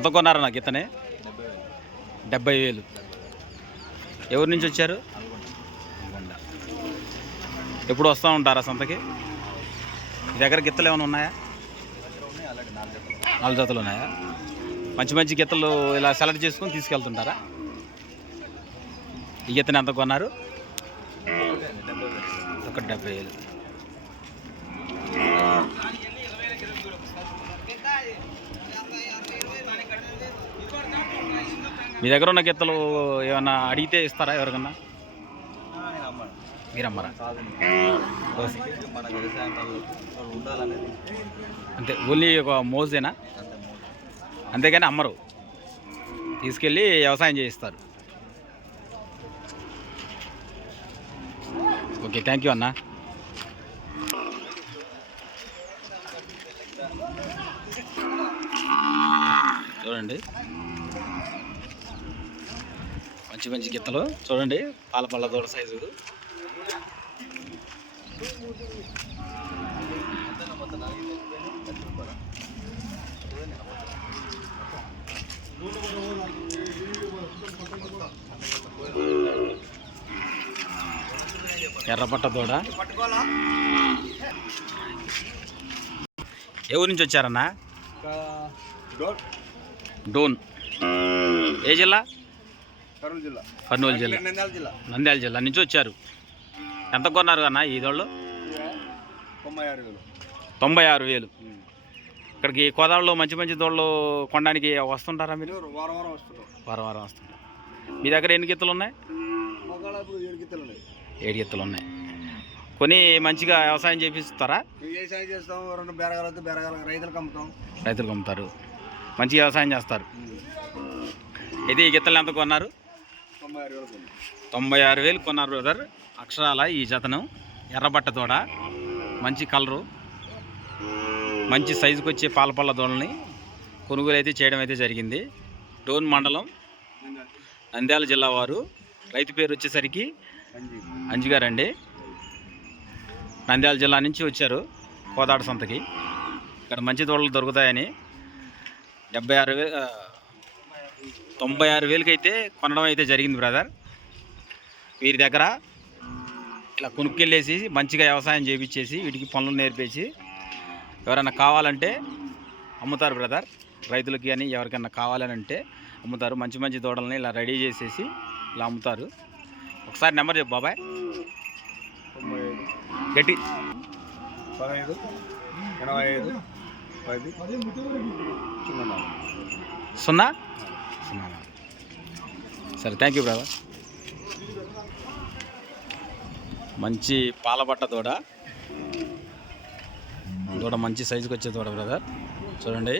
ఎంత కొన్నారా నాకు ఇతనే? డెబ్బై వేలు. ఎవరి నుంచి వచ్చారు? ఎప్పుడు వస్తూ ఉంటారా సంతకి? దగ్గర గిత్తలు ఏమైనా ఉన్నాయా? నాలుగు జతలు ఉన్నాయా? మంచి మంచి గిత్తలు ఇలా సెలెక్ట్ చేసుకొని తీసుకెళ్తుంటారా? ఈ గిత్తని ఎంత కొన్నారు? ఒక డెబ్బై వేలు. మీ దగ్గర ఉన్న గిత్తలు ఏమన్నా అడిగితే ఇస్తారా ఎవరికన్నా? మీరమ్మరా అంతే ఓన్లీ ఒక మోజేనా అంతేగాని అమ్మరు. తీసుకెళ్ళి వ్యవసాయం చేయిస్తారు. ఓకే థ్యాంక్ యూ అన్న. చూడండి. మంచి మంచి గిత్తలు చూడండి పాల పళ్ళ దూడ సైజు. ఎర్రపట్ట దూడ. ఏ ఊరి నుంచి వచ్చారన్నా? డోన్. ఏ జిల్లా? కర్నూలు జిల్లా. కర్నూలు జిల్లా. నంద్యాల జిల్లా. నంద్యాల జిల్లా నుంచి వచ్చారు. ఎంత కొన్నారు అన్న ఈ దోళ్ళు తొంభై ఆరు వేలు. తొంభై ఆరు వేలు. ఇక్కడికి కోదాడలో మంచి మంచి దోళ్ళు కొనడానికి వస్తుంటారా మీరు? వారం వారం వస్తుంటాం. వారం వారం వస్తుంటారు. మీ దగ్గర ఎన్ని గిత్తలు ఉన్నాయి? ఏడు గిత్తలు ఉన్నాయి. ఏడు గిత్తలు ఉన్నాయి. కొని మంచిగా వ్యవసాయం చేపిస్తారా? మేము ఏ సాయం చేస్తాం. రెండు బేరగాలు వస్తే బేరగాలు రైతులకు అమ్ముతాం. రైతులకు అమ్ముతారు. మంచిగా వ్యవసాయం చేస్తారు. అయితే ఈ గిత్తలు ఎంత కొన్నారు? తొంభై ఆరు వేలు కొన్నారు బ్రదర్. అక్షరాల ఈ జతను. ఎర్రబట్ట తోడ. మంచి కలరు. మంచి సైజుకి వచ్చే పాలపళ్ళ దూడల్ని కొనుగోలు అయితే చేయడం అయితే జరిగింది. డోన్ మండలం నంద్యాల. జిల్లా వారు. రైతు పేరు వచ్చేసరికి అంజుగారండి నంద్యాల జిల్లా నుంచి వచ్చారు కోదాడ సంతకి. ఇక్కడ మంచి దూడలు దొరుకుతాయని. డెబ్బై ఆరు వేలు తొంభై ఆరు వేలకి అయితే కొనడం అయితే జరిగింది బ్రదర్. వీరి దగ్గర ఇలా కొనుక్కెళ్ళేసి మంచిగా వ్యవసాయం చేపించేసి వీటికి పనులు నేర్పేసి ఎవరైనా కావాలంటే అమ్ముతారు బ్రదర్. రైతులకి అని ఎవరికైనా కావాలని అంటే అమ్ముతారు. మంచి మంచి దూడల్ని ఇలా రెడీ చేసేసి ఇలా అమ్ముతారు. ఒకసారి నెంబర్ చెప్పు బాబాయ్. గట్టి. పదహైదు ఎనభై ఐదు పది సున్నా? చేస్తున్నాను. సరే థ్యాంక్ యూ బ్రదర్ మంచి పాలబట్ట దూడ దూడ మంచి సైజుకి వచ్చే దూడ బ్రదర్ చూడండి.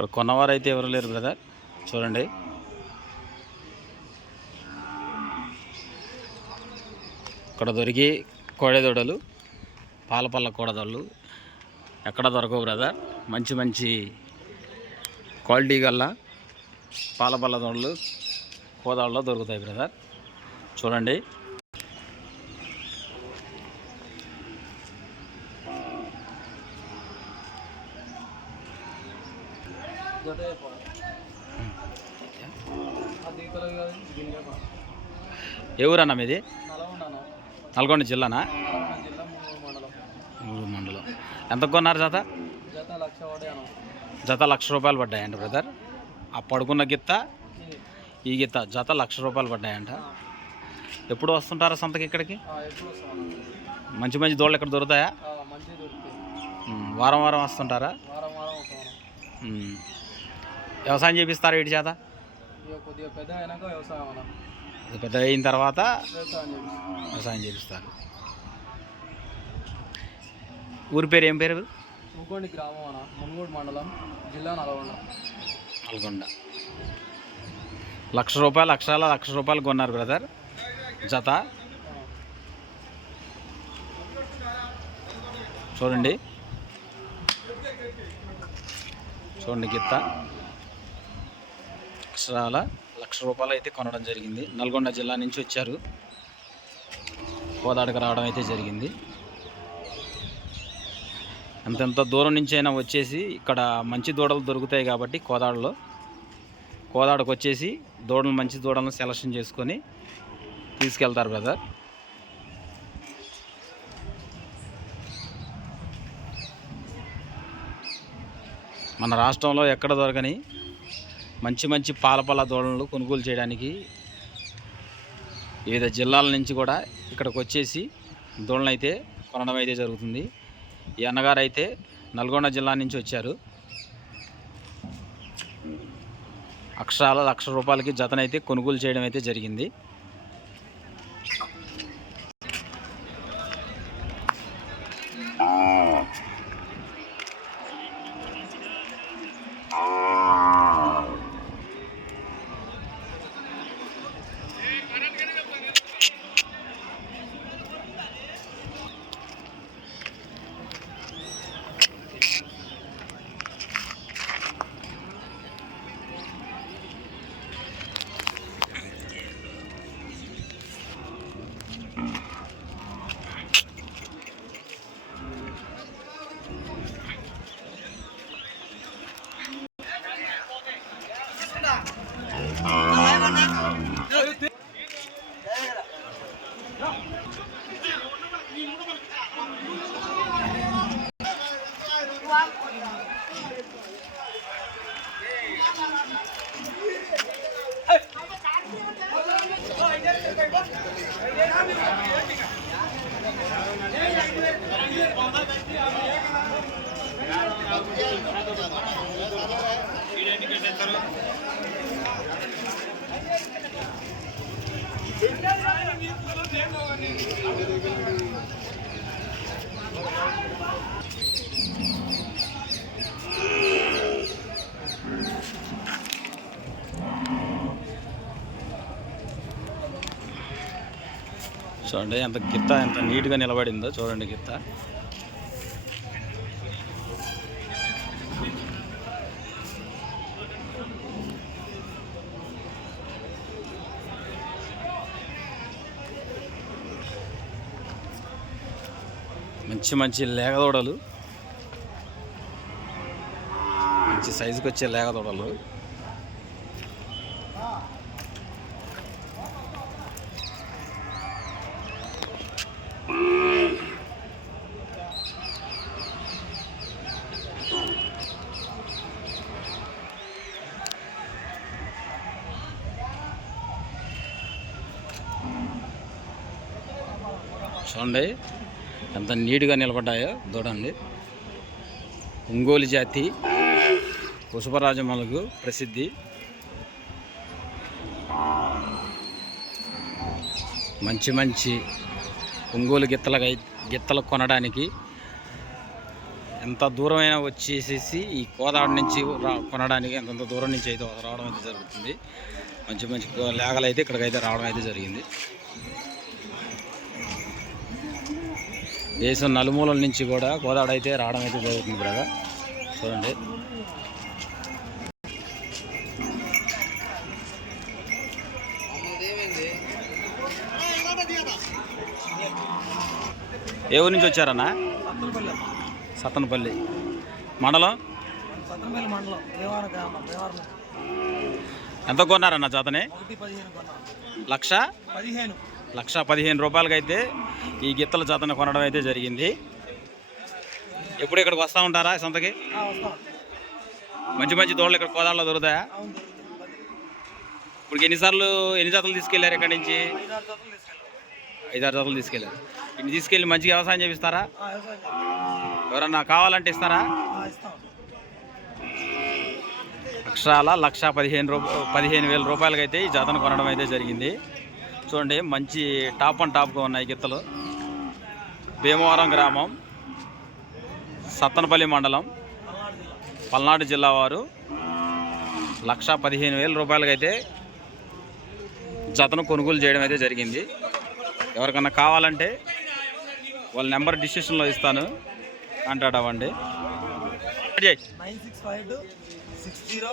ఇక్కడ కొన్నవారు అయితే ఎవరు లేరు బ్రదర్. చూడండి. ఇక్కడ దొరికి కోడెదొడలు పాలపల్ల కోడదొడలు ఎక్కడ దొరకవు బ్రదర్. మంచి మంచి క్వాలిటీ గల్ల పాలపల్ల దొడలు కోదాళ్ళలో దొరుకుతాయి బ్రదర్. చూడండి. ఏ ఊరన్నా మీది? నల్గొండ జిల్లానా? మూడు మండలం. ఎంత కొన్నారు జత? జత లక్ష రూపాయలు పడ్డాయంట బ్రదర్ ఆ పడుకున్న గిత్త? ఈ గిత్త జత లక్ష రూపాయలు పడ్డాయంట. ఎప్పుడు వస్తుంటారా సంతకి ఇక్కడికి? మంచి మంచి దోళ్ళు ఇక్కడ దొరుకుతాయా? వారం వారం వస్తుంటారా. వ్యవసాయం చేపిస్తారా వీటి చేత? పెద్ద అయిన తర్వాత వ్యవసాయం చేపిస్తాం వ్యవసాయం చేపిస్తారు. ఊరి పేరు ఏం పేరు? ముక్కోండి గ్రామం మునుగోడు మండలం జిల్లా నల్గొండ. నల్గొండ. లక్ష రూపాయలు అక్షరాల లక్ష రూపాయలు కొన్నారు బ్రదర్. జత. చూడండి. చూడండి గిత్త. అక్షరాల. లక్ష రూపాయలు అయితే కొనడం జరిగింది. నల్గొండ జిల్లా నుంచి వచ్చారు. కోదాడకు రావడం అయితే జరిగింది. అంతంత దూరం నుంచి అయినా వచ్చేసి ఇక్కడ మంచి దూడలు దొరుకుతాయి కాబట్టి కోదాడలో. కోదాడకు వచ్చేసి దూడలు మంచి దూడలను సెలక్షన్ చేసుకొని తీసుకెళ్తారు బ్రదర్. మన రాష్ట్రంలో ఎక్కడ దొరకని మంచి మంచి పాలపల్ల దూడలను కొనుగోలు చేయడానికి వివిధ జిల్లాల నుంచి కూడా ఇక్కడికి వచ్చేసి దూడలను అయితే కొనడం అయితే జరుగుతుంది. ఈ అన్నగారు అయితే నల్గొండ జిల్లా నుంచి వచ్చారు. అక్షరాల లక్ష రూపాయలకి జతనైతే కొనుగోలు చేయడం అయితే జరిగింది. చూడండి ఎంత గిత్త ఎంత నీట్గా నిలబడిందో చూడండి గిత్త. మంచి మంచి లేగదోడలు. మంచి సైజుకి వచ్చే లేగదోడలు. చూడండి ఎంత నీట్గా నిలబడ్డాయో చూడండి. ఒంగోలు జాతి పుష్పరాజమలకు ప్రసిద్ధి. మంచి మంచి ఒంగోలు గిత్తల గిత్తలు కొనడానికి ఎంత దూరమైనా వచ్చేసేసి ఈ కోదాడ నుంచి కొనడానికి ఎంతంత దూరం నుంచి అయితే రావడం అయితే జరుగుతుంది. మంచి మంచి లేగలు అయితే ఇక్కడికైతే రావడం అయితే జరిగింది. దేశం నలుమూలల నుంచి కూడా గోదావరి అయితే రావడం అయితే జరుగుతుంది బ్రదర్. చూడండి. ఏ ఊరి నుంచి వచ్చారన్నా? సత్తనపల్లి. మండలం? ఎంత కొన్నారన్న జాతని? లక్ష? పదిహేను. లక్ష పదిహేను రూపాయలకైతే ఈ గిత్తల జాతను కొనడం అయితే జరిగింది. ఎప్పుడు ఇక్కడికి వస్తూ ఉంటారా సంతకి? మంచి మంచి దోళ్ళు ఇక్కడ కోదాళ్ళలో దొరుకుతాయా? ఇప్పుడు ఎన్నిసార్లు ఎన్ని జాతలు తీసుకెళ్ళారు ఇక్కడి నుంచి? ఐదారు జతలు తీసుకెళ్ళారు. ఇన్ని తీసుకెళ్ళి మంచిగా వ్యవసాయం చేపిస్తారా. ఎవరన్నా కావాలంటే ఇస్తారా? అక్షరాల లక్ష పదిహేను రూప పదిహేను వేల రూపాయలకైతే ఈ జాతను కొనడం అయితే జరిగింది. చూడండి మంచి టాప్ అండ్ టాప్గా ఉన్నాయి గిత్తలు. భీమవరం గ్రామం సత్తనపల్లి మండలం పల్నాడు జిల్లా వారు లక్ష పదిహేను వేల రూపాయలకైతే జతను కొనుగోలు చేయడం అయితే జరిగింది. ఎవరికన్నా కావాలంటే వాళ్ళ నెంబర్ డిసిషన్లో ఇస్తాను కాంటాక్ట్ అవ్వండి nine six five two six zero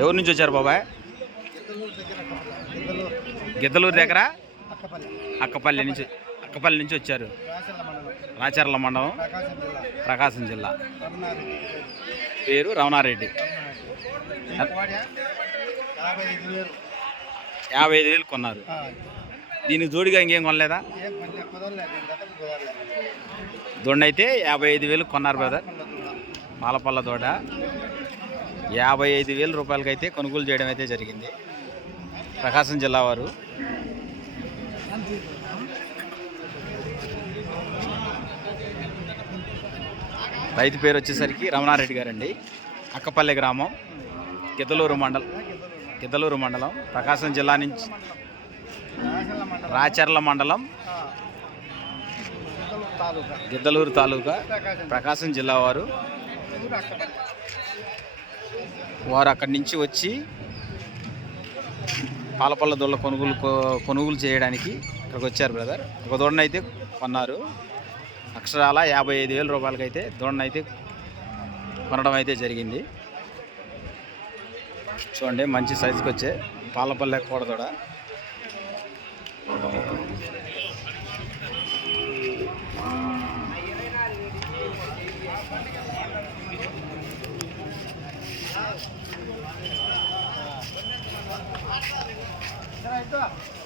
ఎవరి నుంచి వచ్చారు బాబాయ్? గిద్దలూరు దగ్గర? అక్కపల్లి నుంచి అక్కపల్లి నుంచి వచ్చారు. రాచర్ల మండలం ప్రకాశం జిల్లా. పేరు రమణారెడ్డి. యాభై ఐదు వేలు కొన్నారు. దీనికి జోడిగా ఇంకేం కొనలేదా? దొండ అయితే యాభై ఐదు వేలు కొన్నారు బ్రదర్ మాలపల్ల దోడ యాభై ఐదు వేల రూపాయలకైతే కొనుగోలు చేయడం అయితే జరిగింది. ప్రకాశం జిల్లా వారు. రైతు పేరు వచ్చేసరికి రమణారెడ్డి గారండి. అక్కపల్లి గ్రామం గిద్దలూరు మండలం గిద్దలూరు మండలం ప్రకాశం జిల్లా నుంచి రాచర్ల మండలం గిద్దలూరు తాలూకా ప్రకాశం జిల్లా వారు. వారు అక్కడి నుంచి వచ్చి పాలపల్ల దొల్ల కొనుగోలు కొ- కొనుగోలు చేయడానికి ఇక్కడికి వచ్చారు బ్రదర్. ఒక దొండ అయితే కొన్నారు. అక్షరాల యాభై ఐదు వేల రూపాయలకైతే దొండ అయితే కొనడం అయితే జరిగింది. చూడండి మంచి సైజుకి వచ్చే పాలపల్లె కూడదోడ. 个。